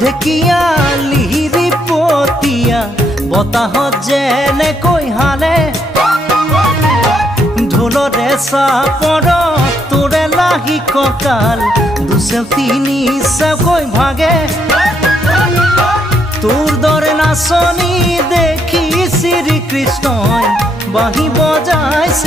ঢেকিয়া লিহিৰি পতিয়া বতাহত যেনেকৈ হালে ঢোলৰে চাপৰ তোৰে লাগি কঁকাল দুচেও তিনি চেওকৈ ভাগে তোৰ দৰে নাচনি দেখি শ্ৰীকৃষ্ণই বাঁহী বজাইছে।